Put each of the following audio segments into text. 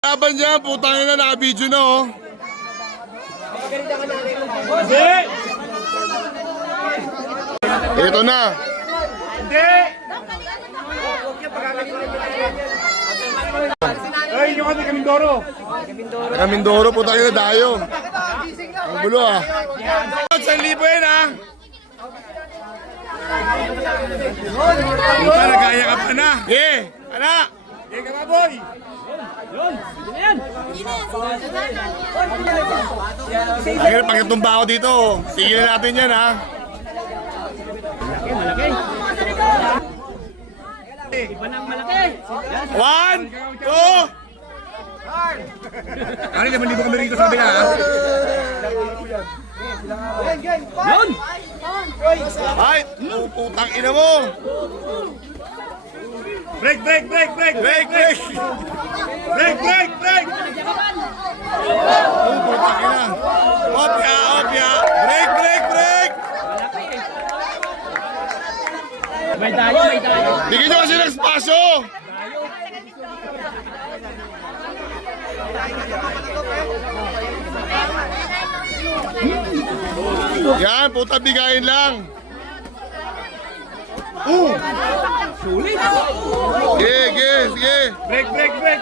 Laban dyan, putang ina, naka-video na oh. Ito na. Hindi! Ay, yung kami Kamindoro. Kamindoro, putang ina, dayo. Ang gulo ah. 1,000 yan ah. Puta, nagaya ka pa na. Anak. Hindi ka ba, boy? Ang pag tumba ako dito, tigilan natin yan ha. One, two. Ano, 5,000 kami rito sa kabila, ha? Yun! Ay, putang ina mo. Break! Break. Putang ina. Opya. Break. May tayo. Bigyan nyo kasi ng spasyo. Yan, puta, bigayin lang. Sulit! Sige. Break! Break.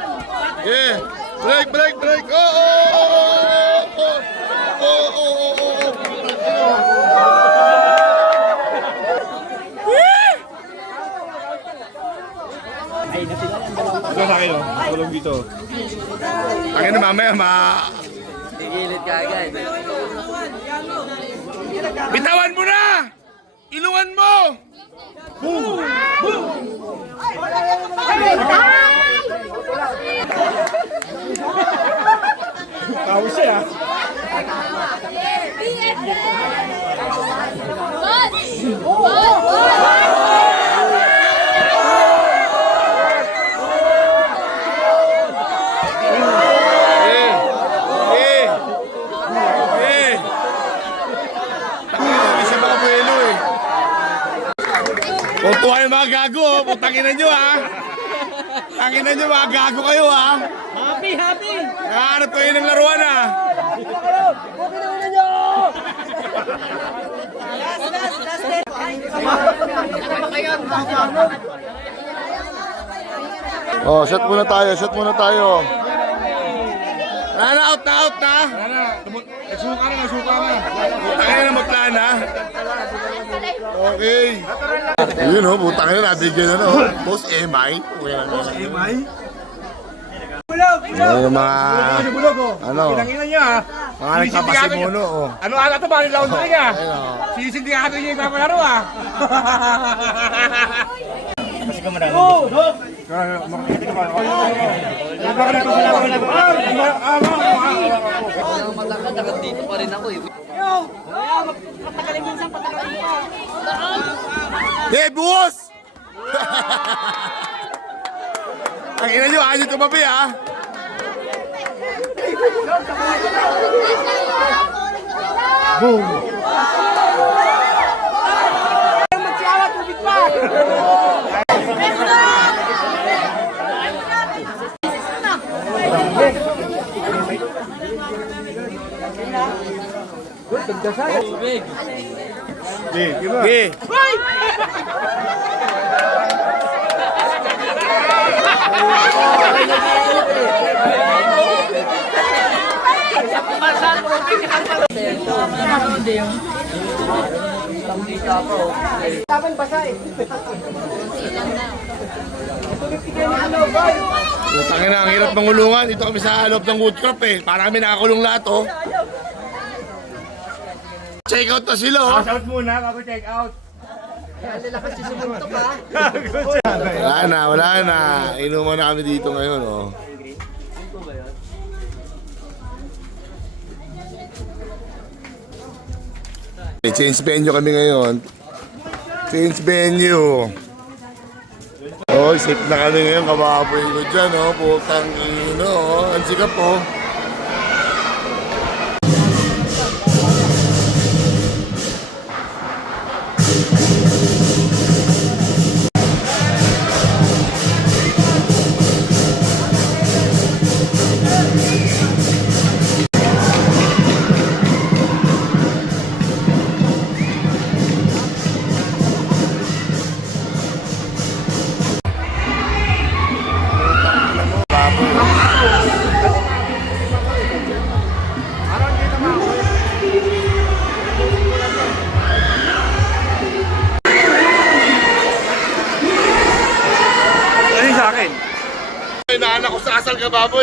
Ay, nasila yan. Ito sa akin, oh. Tulong dito. Ang ina mamaya, Tigilid ka agad. bitawan mo na! Ilungan mo! Tawag siya, ha? Kung tuwa yung mga gago, putangin nyo ha. Tangin nyo mga gago kayo ha. Happy! Nakaharap kayo ng laruan ha. Oh, shot muna tayo. Out na. Nagsuka na. Tangin na magplan ha. Okay. Yun ho, putang ina, nabigyan na no. Boss MI. MI? Yung mga, ano, Pinanginan niya, ha? mga nagpapasimuno oh. Ano ata ito? Bakit laundry niya? Ayun oh. Sisindikato niya yung papalaro, ha? Kasi ka marami. Matangkat dito pa rin ako eh. Patagalin minsan, patagalin pa. Hey, buhos! Ang ina nyo, ayaw tumabi ha. Boom! Magsiyawa, tubig pa! Tubig! Okay. Putangin na, ang hirap mangulungan. Dito kami sa loob ng woodcraft eh. Para kami nakakulong lahat oh. Check out na sila oh. Pass out muna, bago check out. Wala na. Inuman na kami dito ngayon oh. Change venue kami ngayon. Change venue. Oh, safe na kami ngayon. Kababoy ko dyan oh. Putang ino oh. Ang sikap oh.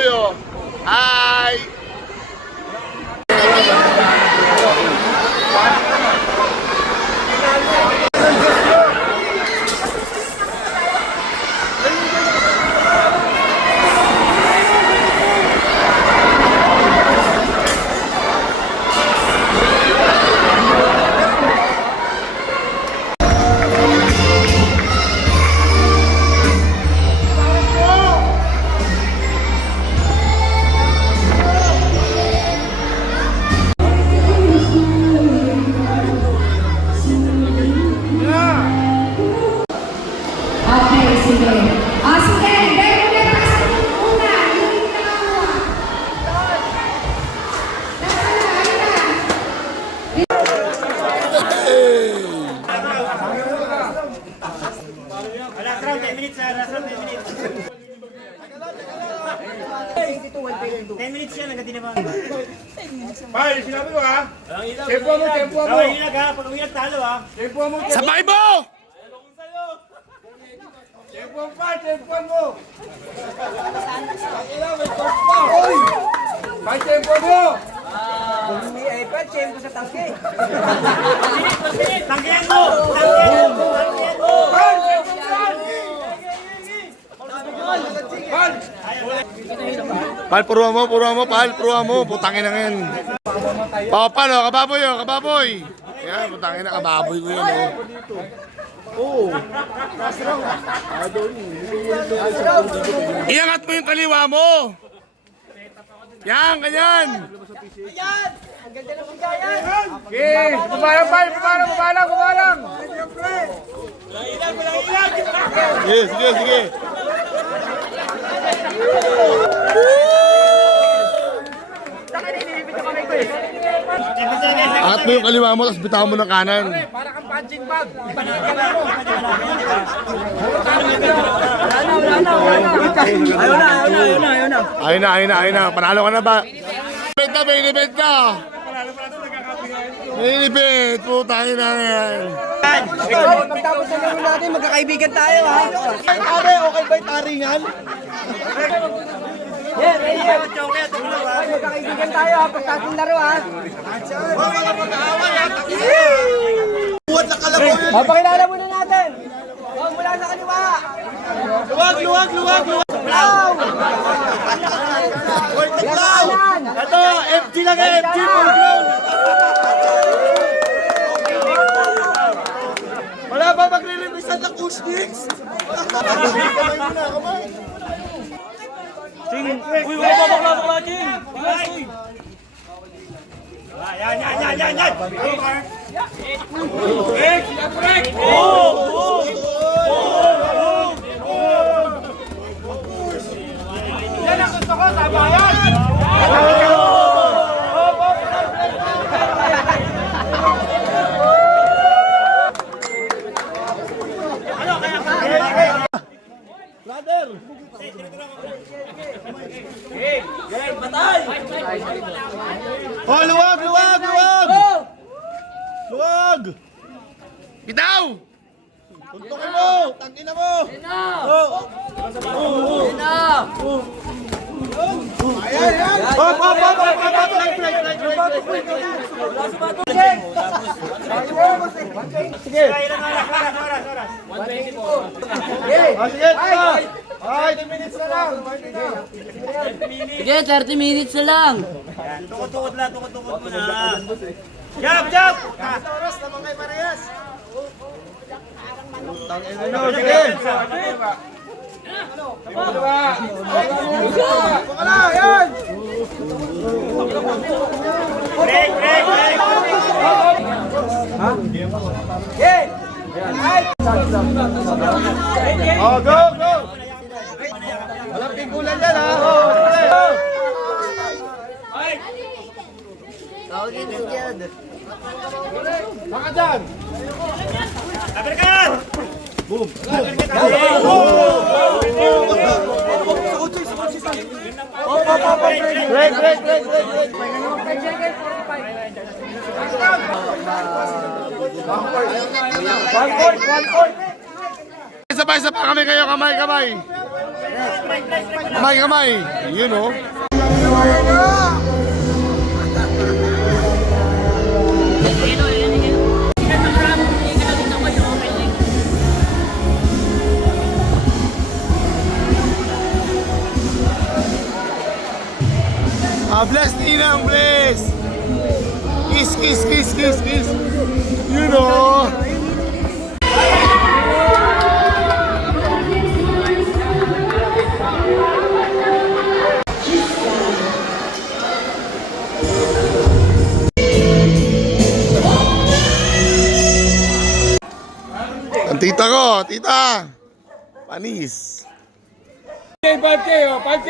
kababoy, oh. Hi! Okay, sige. Sige. Dahil ulit taas ang una. Yung nakakuha. Last round, 10 minutes ha. Last round, 10 minutes. 10 minutes yan, agad din naman. Pal, sinabi mo ha? Tempo mo, tempo mo. Bawal ilag ha, pag umilag talo ha. Tempo mo! Sabay mo! Tempo mo pa, tempo mo. Pal, tempo mo. Tanggihan mo! Tanggihan mo! Pal, tempo mo! Pal! Pal, puruan mo, Pal, puruan mo. Putangin na yan. Pal, oh, kababoy, oh, kababoy. Yan, putangin na, kababoy ko yan, oh. Iangat mo yung kaliwa mo. Yan, ganyan. Okay, bumalang Pal, bumalang. Sige, sige, sige. Angat mo yung kaliwa mo, tapos bitaw mo ng kanan. Para kang punching bag. Ayun na. Panalo ka na ba? Main event na. Main event, putangin na yan. Pagtapos na naman natin, magkakaibigan tayo ha. Pare, okay ba yung taringan? Magkakaibigan tayo ha, pagtapos ng laro ha. Papakilala muna natin. Mula sa kaliwa. Luwag. Ito, FG lang yan, FG full ground. Wala ba maglilibisan ng Kushnix? Uy, wala ba bakla, Jing? Yan. Break! Yan ang gusto ko, sabayan! Oh, luwag! Bitaw! Tuntukin mo! Tangina mo! Sige! Ay, 2 minutes na lang! Sige, 30 minutes na lang. Tukod mo na. Jab! Break! Oh, go! Walang pinggulan yan, ha? Tawagin si Jad. Baka dyan! Aberkan! Break! One point! Sabay kami kayo, kamay! Kamay. Yun o. Bless Ninang, bless. Kiss. You know. Ang tita ko, tita. Panis. 5K, oh, 5K.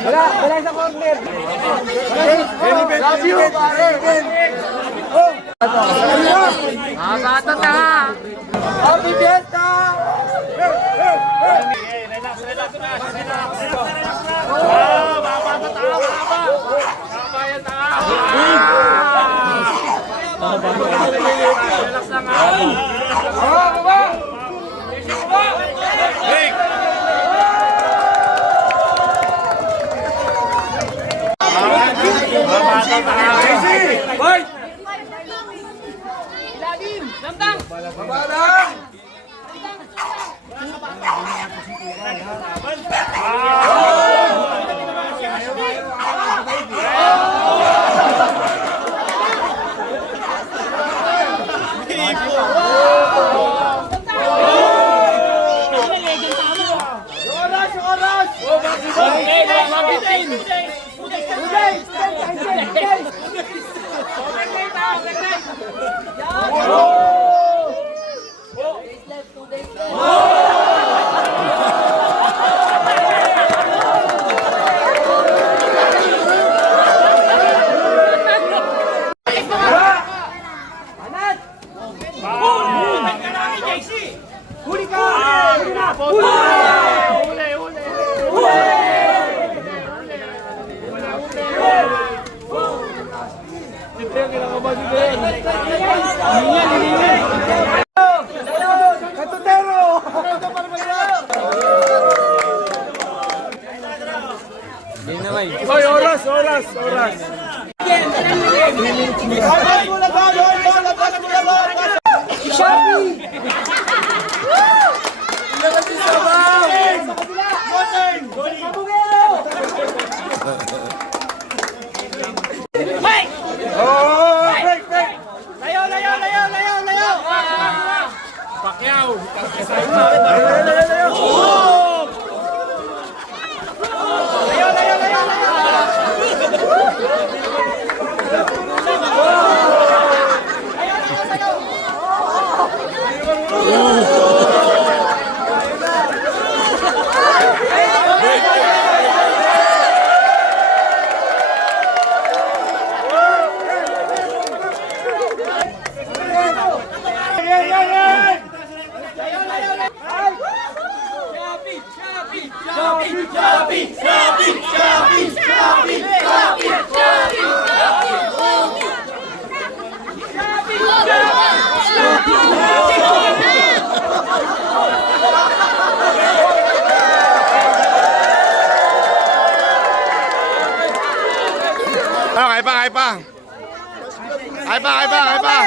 Wala sa corner. Love you, pare. Bata na. Happy Fiesta! Hoy, oras. Kaya pa.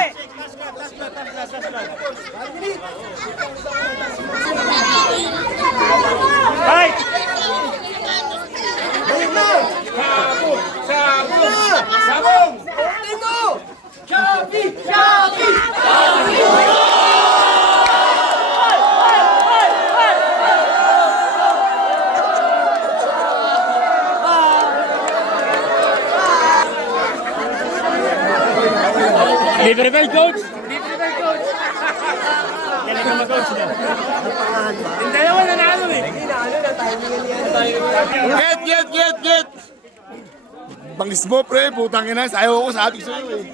Libre coach. Kailan ka mag-coach na? Hindi naman nanalo eh. Get! bangis mo, pre. Putang ina. Ayaw ko sabi sa'yo eh.